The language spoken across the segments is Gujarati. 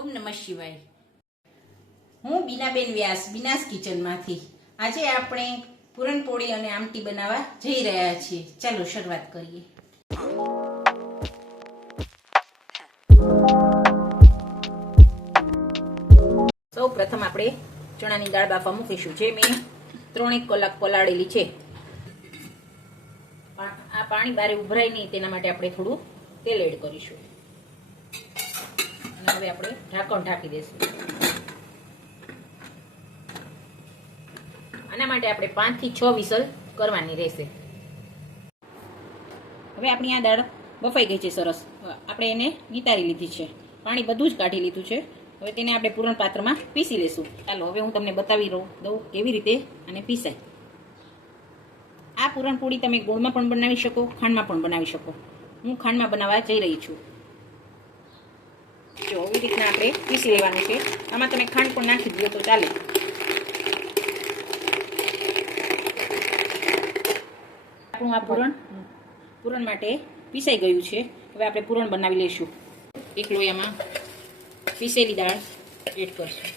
ઓમ નમઃ શિવાય। હું બીનાબેન વ્યાસ બીનાસ કિચનમાંથી આજે આપણે પૂરણપોળી અને આમટી બનાવવા જઈ રહ્યા છીએ। ચાલો શરૂઆત કરીએ। સૌ પ્રથમ આપણે ચણાની દાળ બાફવા મૂકીશું, જે મેં 3 કલાક પલાળેલી છે। આ પાણી બારે ઉભરાય નહીં તેના માટે આપણે થોડું તેલ એડ કરીશું અને હવે આપણે ઢાંકણ ઢાંકી દઈશું। આના માટે આપણે 5 થી 6 વિસલ કરવાની રહેશે। હવે આપણી આ દાળ બફાઈ ગઈ છે સરસ। આપણે એને નિતારી લીધી છે, પાણી બધું જ કાઢી લીધું છે। હવે તેને આપણે પૂરણ પાત્રમાં પીસી લેશું। ચાલો હવે હું તમને બતાવી દઉં કેવી રીતે આને પીસાય। આ પૂરણપોળી તમે ગોળમાં પણ બનાવી શકો, ખાંડમાં પણ બનાવી શકો। હું ખાંડમાં બનાવવા જઈ રહી છું। જો આવી રીતના આપણે પીસી લેવાનું છે। આમાં તમે ખાંડ પણ નાખી દો તો ચાલે। આપણું આ પૂરણ માટે પીસાઈ ગયું છે। હવે આપણે પૂરણ બનાવી લઈશું। એક લોયામાં પીસેલી દાળ એડ કરશું।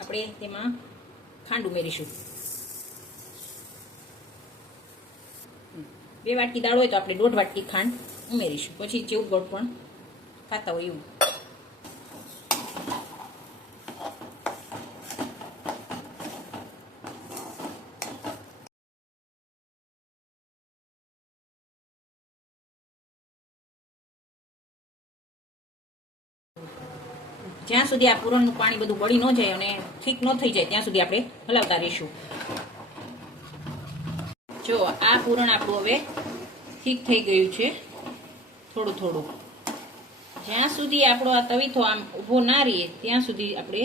આપણે તેમાં ખાંડ ઉમેરીશું। 2 વાટકી દાળ હોય તો આપણે 1.5 વાટકી ખાંડ ઉમેરીશું। પછી જેવું ગોળ પણ ખાતા હોય એવું। જ્યાં સુધી આ પૂરણનું પાણી બધું બળી ન જાય અને ઠીક ન થઈ જાય ત્યાં સુધી આપણે હલાવતા રહીશું। જો આ પૂરણ આપણું હવે ઠીક થઈ ગયું છે થોડું થોડું। જ્યાં સુધી આપણો આ તવીથો આમ ઊભો ના રહે ત્યાં સુધી આપણે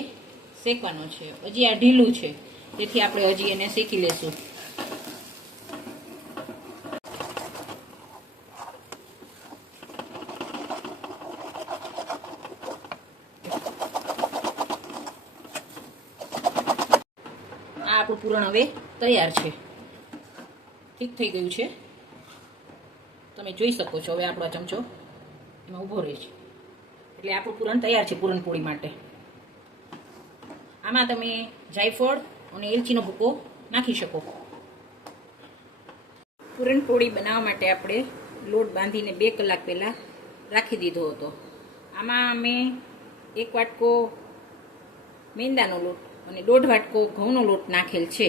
શેકવાનો છે। હજી આ ઢીલું છે તેથી આપણે હજી એને શેકી લેશું। આપણું પૂરણ હવે તૈયાર છે, ઠીક થઈ ગયું છે, તમે જોઈ શકો છો। હવે આપણો ચમચો એમાં ઊભો રહે છે એટલે આપણું પૂરણ તૈયાર છે પૂરણપોળી માટે। આમાં તમે જાયફળ અને એલચીનો ભૂકો નાખી શકો। પૂરણપોળી બનાવવા માટે આપણે લોટ બાંધીને 2 કલાક પહેલાં રાખી દીધો હતો। આમાં અમે 1 વાટકો મેંદાનો લોટ અને 1.5 વાટકો ઘઉંનો લોટ નાખેલ છે।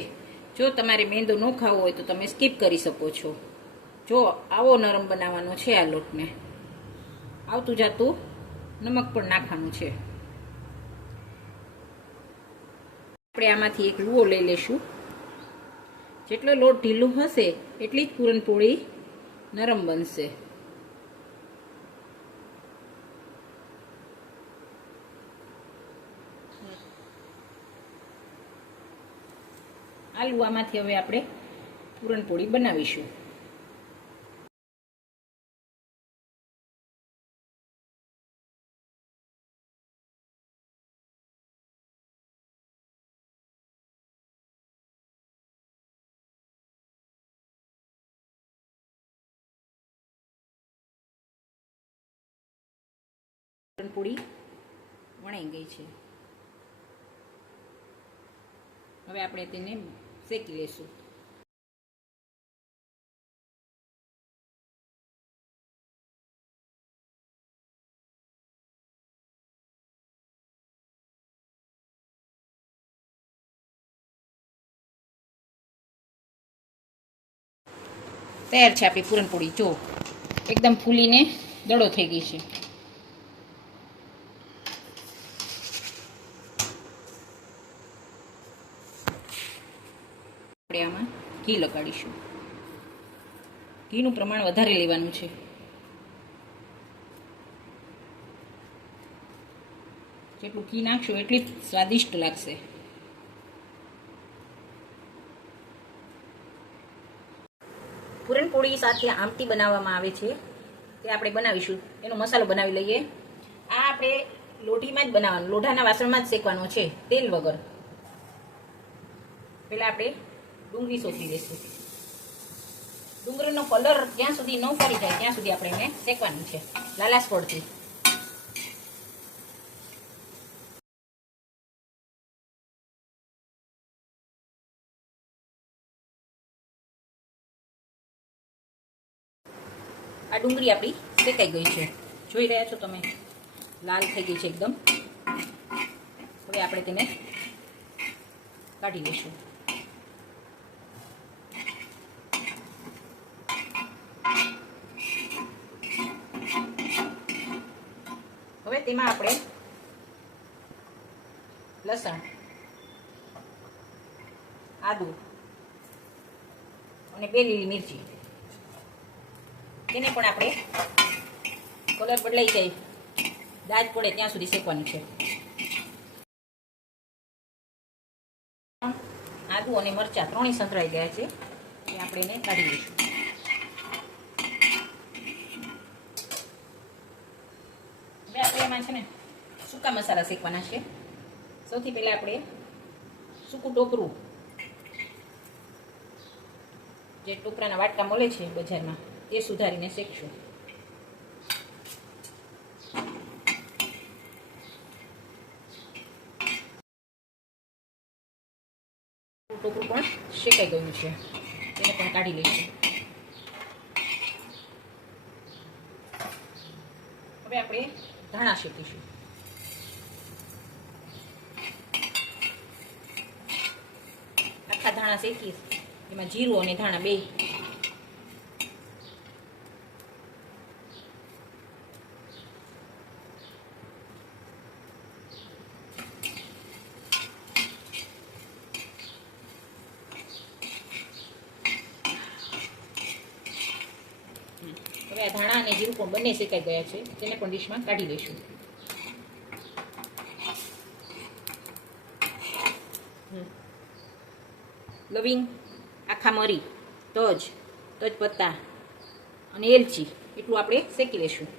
જો તમારે મેંદો ન ખાવો હોય તો તમે સ્કીપ કરી શકો છો। જો આવો નરમ બનાવવાનો છે આ લોટને, આવતું જાતું નમક પણ નાખવાનું છે। આપણે આમાંથી એક લુઓ લઈ લેશું। જેટલો લોટ ઢીલું હશે એટલી જ પૂરણપોળી નરમ બનશે। આ લુઆમાંથી હવે આપણે પૂરણપોળી બનાવીશું। પૂરણપોળી વણાઈ ગઈ છે, હવે આપણે તેને શેકી લેશું। તૈયાર છે આપણી પૂરણપોળી। જો એકદમ ફૂલીને દડો થઈ ગઈ છે। આપણે આમાં ઘી લગાડીશું। ઘીનું પ્રમાણ વધારે લેવાનું છે। જેટલું ઘી નાખશો એટલી જ સ્વાદિષ્ટ લાગશે। પૂરણપોળી સાથે આમટી બનાવવામાં આવે છે, તે આપણે બનાવીશું। એનો મસાલો બનાવી લઈએ। આ આપણે લોઢીમાં જ બનાવવાનું, લોઢાના વાસણમાં જ શેકવાનો છે, તેલ વગર। પહેલાં આપણે ડુંગળી શોધી લઈશું। ડુંગળીનો કલર જ્યાં સુધી ન ફરી જાય ત્યાં સુધી આપણે એને શેકવાનું છે લાલાશ પડતી. આ ડુંગળી આપણી શેકાઈ ગઈ છે, જોઈ રહ્યા છો તમે, લાલ થઈ ગઈ છે એકદમ. હવે આપણે તેને કાઢી લઈશું. હવે તેમાં આપણે લસણ, આદુ અને 2 લીલી મિરચી, તેને પણ આપણે કલર બદલાઈ જાય, દાજ પડે ત્યાં સુધી શેકવાનું છે. આદુ અને મરચાં ત્રણેય સંતળાઈ ગયા છે, એ આપણે એને કાઢી લઈશું. હવે આપણે એમાં છે ને સૂકા મસાલા શેકવાના છે. સૌથી પહેલાં આપણે સૂકું ટોપરું, જે ટોપરાના વાટકા મળે છે બજારમાં, તે સુધારીને શેકશું. ટોપરું પણ શેકાઈ ગયું છે, તેને પણ કાઢી લઈશું. હવે આપણે ધાણા શેકીશું. આખા ધાણા શેકીશ, એમાં જીરું અને ધાણા 2. હવે આ ધાણા અને જીરું પણ બંને શેકાઈ ગયા છે, તેને પણ ડીશમાં કાઢી લઈશું. લવિંગ, આખા મરી, તજપત્તા અને એલચી એટલું આપણે શેકી લઈશું.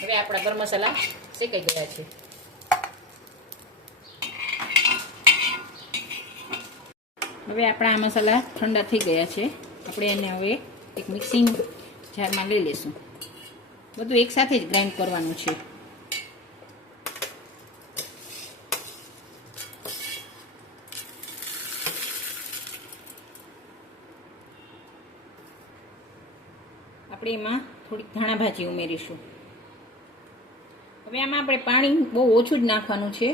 હવે આપણા ગરમ મસાલા શેકાઈ ગયા છે. હવે આપણા આ મસાલા ઠંડા થઈ ગયા છે. આપણે એને હવે એક મિક્સિંગ જારમાં લઈ લઈશું. બધું એકસાથે જ ગ્રાઇન્ડ કરવાનું છે. આપણે એમાં થોડીક ધાણા ભાજી ઉમેરીશું. હવે આમાં આપણે પાણી બહુ ઓછું જ નાખવાનું છે,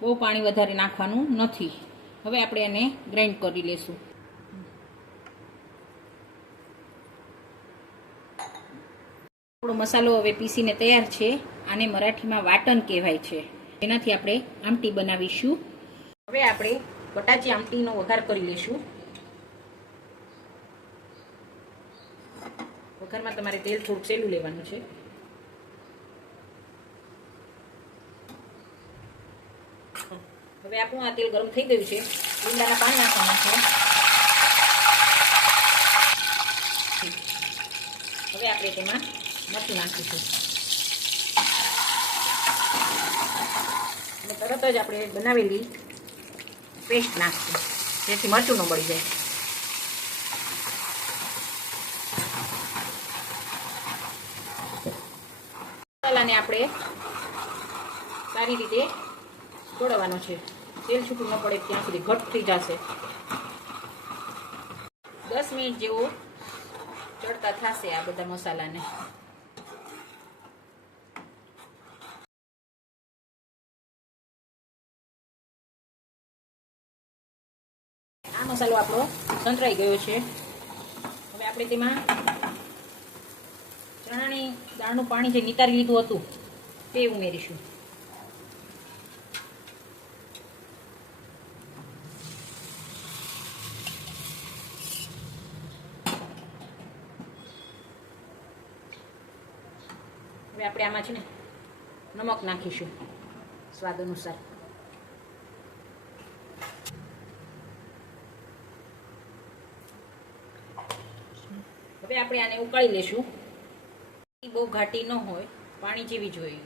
બહુ પાણી વધારે નાખવાનું નથી. હવે આપણે એને ગ્રાઇન્ડ કરી લઈશું. આપણો મસાલો હવે પીસીને તૈયાર છે. આને મરાઠીમાં વાટણ કહેવાય છે. એનાથી આપણે આમટી બનાવીશું. હવે આપણે બટાજી આમટીનો વઘાર કરી લઈશું. વઘારમાં તમારે તેલ થોડુંક સહેલું લેવાનું છે. હવે આપણું આ તેલ ગરમ થઈ ગયું છે. લીમડાના પાન નાખવાના છે. હવે આપણે તેમાં મરચું નાખીશું અને તરત જ આપણે બનાવેલી પેસ્ટ નાખીશું, જેથી મરચું ન બળી જાય. મસાલાને આપણે સારી રીતે દોડવાનો છે. તેલ છૂટું ન પડે ત્યાં સુધી ઘટ થઈ જશે. 10 મિનિટ જેવો ચડતા થશે આ બધા મસાલાને. આ મસાલો આપણો સંતરાઈ ગયો છે. હવે આપણે તેમાં ચણાની દાળનું પાણી જે નિતારી લીધું હતું તે ઉમેરીશું. હવે આપણે આમાં છે ને નમક નાખીશું સ્વાદ અનુસાર. હવે આપણે આને ઉકાળી લેશું. બહુ ઘાટી ન હોય, પાણી જેવી જોઈએ.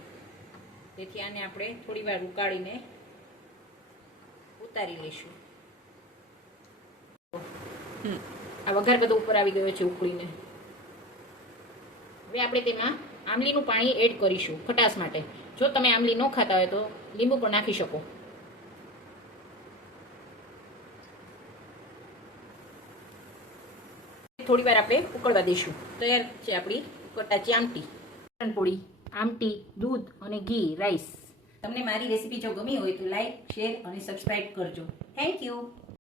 તેથી આને આપણે થોડી વાર ઉકાળીને ઉતારી લઈશું. આ વઘાર બધો ઉપર આવી ગયો છે ઉકળીને. હવે આપણે તેમાં આમલીનું પાણી એડ કરીશું ખટાશ માટે. જો તમે આમલી ન ખાતા હોય તો લીંબુ પણ નાખી શકો. થોડી વાર આપણે ઉકળવા દઈશું. તૈયાર છે આપણી કટાચી આમટી. પૂરી, આમટી, દૂધ અને ઘી રાઈસ. તમને મારી રેસીપી જો ગમી હોય તો લાઈક, શેર અને સબસ્ક્રાઇબ કરજો. Thank you.